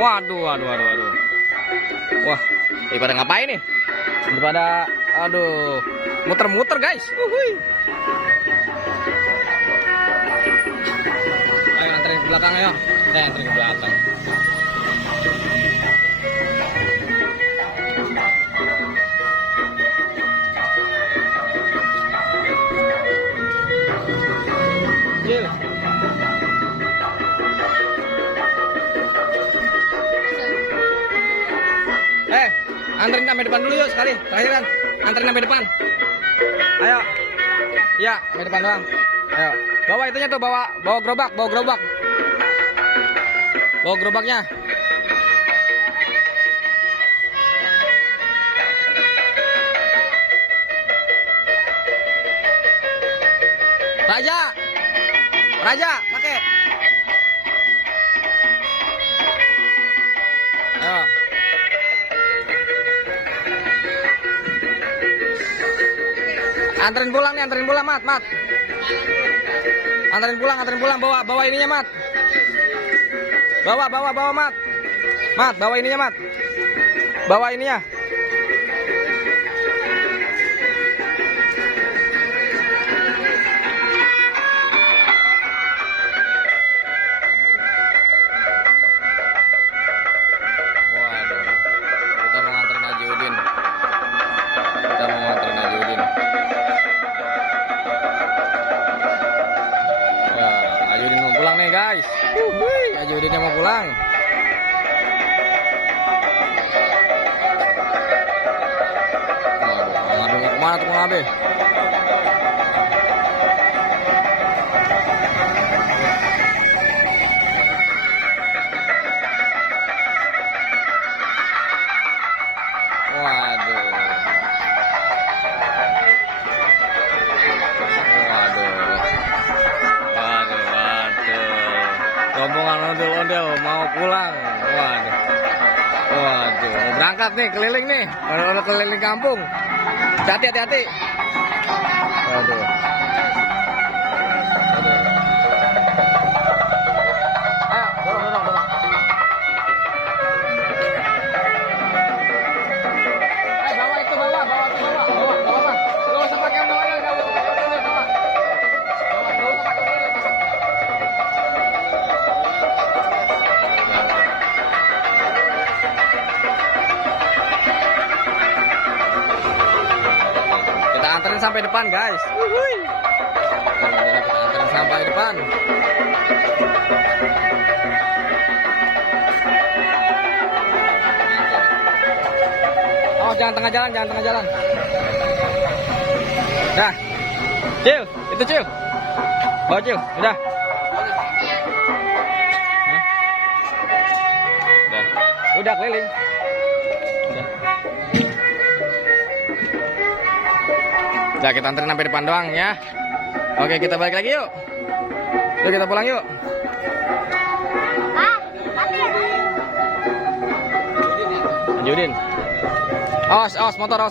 Waduh, waduh, waduh, waduh. Wah, daripada ngapain nih? Daripada, aduh, muter-muter guys. Uhuy. Ayo anterin ke belakang ayo. Anterin ke belakang. Cil. Anterin sampai depan dulu yuk sekali. Terakhir kan. Anterin sampai depan. Ayo. Iya, sampai depan doang. Ayo. Bawa itunya tuh, bawa gerobak, bawa gerobak. Bawa gerobaknya. Raja. Raja, pakai. Ayo. Anterin pulang nih, anterin pulang, Mat. Anterin pulang, bawa ininya, Mat. Bawa, Mat. Mat, bawa ininya, Mat. Bawa ininya. Waduh. Kita mau nganterin Haji Udin. Haji Udin mau pulang nih guys. Haji Udin mau pulang. Waduh, mau kemana tuh Abe? Waduh. Rombongan ondel-ondel mau pulang. Waduh. Waduh, mau berangkat nih, keliling nih. Orang keliling kampung. Hati-hati. Waduh. Ayo, dorong. Bawa itu, bawa. Gak usah pakai bawanya, bawa. Anterin sampai depan guys. Kita anterin sampai depan. Oh, jangan tengah jalan. Dah. Cil, itu Cil. Bawa Cil, udah. Udah keliling. Udah kita anterin sampai depan doang ya. Oke, kita balik lagi yuk. Yuk kita pulang yuk. Judin. Awas motor.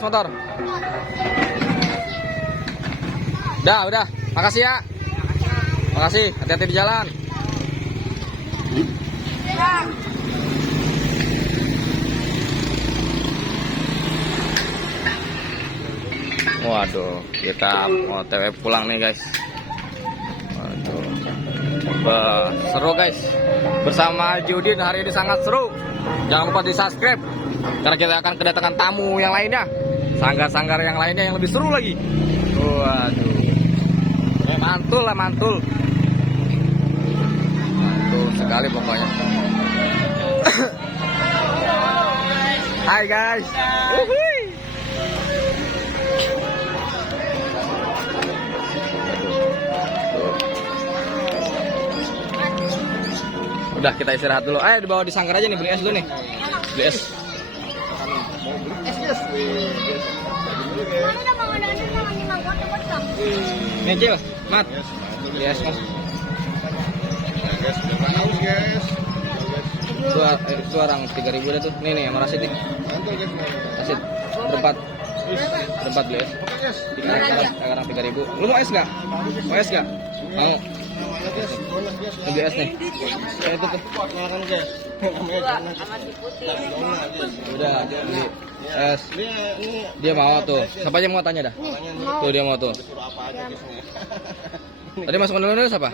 Udah. Makasih ya. Makasih, hati-hati di jalan. Waduh, kita mau TW pulang nih guys. Waduh, seru guys. Bersama Haji Udin hari ini sangat seru. Jangan lupa di subscribe karena kita akan kedatangan tamu yang lainnya, sanggar-sanggar yang lainnya yang lebih seru lagi. Waduh, mantul sekali pokoknya. Hai guys. Udah kita istirahat dulu. Ayo dibawa di sanggar aja nih, beli es dulu nih. Beli es. Nih Cil, Mat. Beli es Mas. Itu orang 3.000 dah tuh. Nih sama Rasid nih. Rasid berempat beli es. Sekarang 3.000. Lu mau es nggak? Mau es nggak? Mau. GS nih. Kayak itu tuh. Udah, beli es. Dia mau tuh. Siapa aja mau tanya dah? Tuh dia mau tuh. Tadi masuk dulu siapa?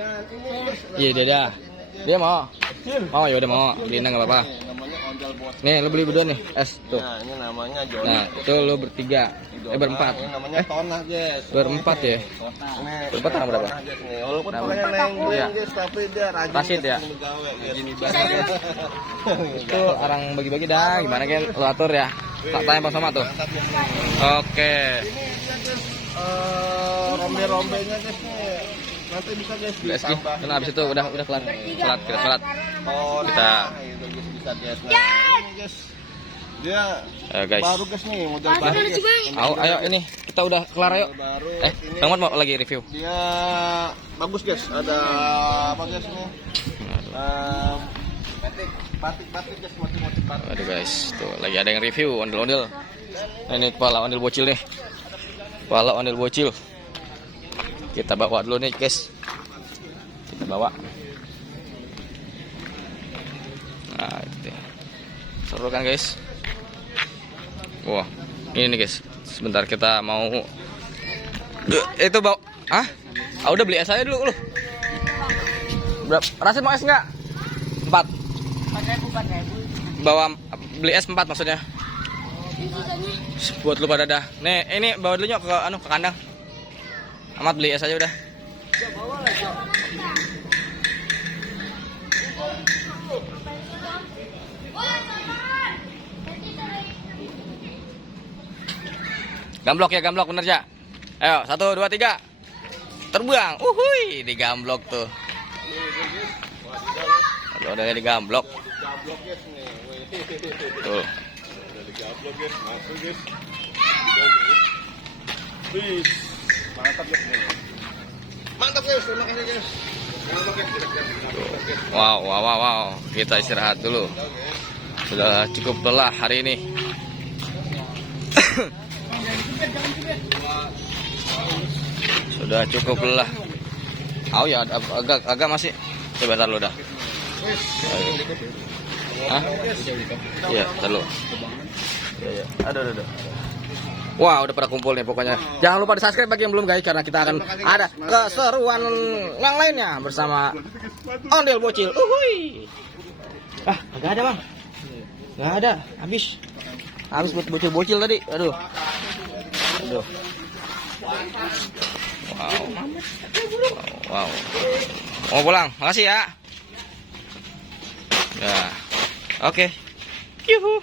Iya dia dah. Dia mau. Oh ya udah mau. Beliin nggak apa-apa. Nih lu beli berdua nih es tuh. Nah, ini namanya Joni. Nah, itu lu bertiga. Berempat. Ini namanya Tonah, guys. Berempat ya. Berempat tanggal berapa? Walaupun pakainya leng-leng, guys, tapi dia rajin. Rasid ya? Itu orang bagi-bagi dah. Gimana kan lu atur ya? Tak tanya Bang Somad tuh. Oke. Rombe-rombenya guys nih. Nanti bisa guys PSG. Karena habis itu udah kelar. Salat kita salat. Oh, Kita itu guys bisa guys. Nah, ini guys. Dia guys. baru guys nih, model baru guys. Ayo ini kita udah kelar ayo. Baru. Bang Mat mau lagi review. Dia bagus guys. Ada apa guys nih? Batik guys, motif-motif batik. Aduh guys, tuh lagi ada yang review ondel-ondel. Nah, ini kepala ondel bocil nih. Kepala ondel bocil. Kita bawa dulu nih guys. Kita bawa. Nah, itu. Seru kan guys? Wah, ini nih guys. Sebentar kita mau itu bawa. Ah? Udah beli es aja dulu lu. Berapa? Rasid mau es enggak? 4. 4.000. Bawa beli es 4 maksudnya. Buat lu pada dah. Nih, ini bawa dulu nyok ke kandang. Amat beli es aja udah. Gamblok ya, gamblok bener ya. Ayo, 1, 2, 3. Terbang. Uhuy, digamblok tuh. Aduh, udah digamblok. Tuh. Mantap guys, terima kasih guys. Wow. Kita istirahat dulu. Sudah cukup lelah hari ini. Sudah cukup lelah. Oh ya, agak masih. Coba bentar lu dah. Hah? Iya, bentar lu. Iya. Aduh. Wah, udah pada kumpul nih pokoknya. Jangan lupa di-subscribe bagi yang belum guys, karena kita akan ada keseruan yang lainnya bersama ondel bocil. Uhuy. Enggak ada, Bang. Enggak ada, habis buat bocil-bocil tadi. Aduh. Wow. Mau pulang. Makasih ya. Ya. Oke. Yuhu.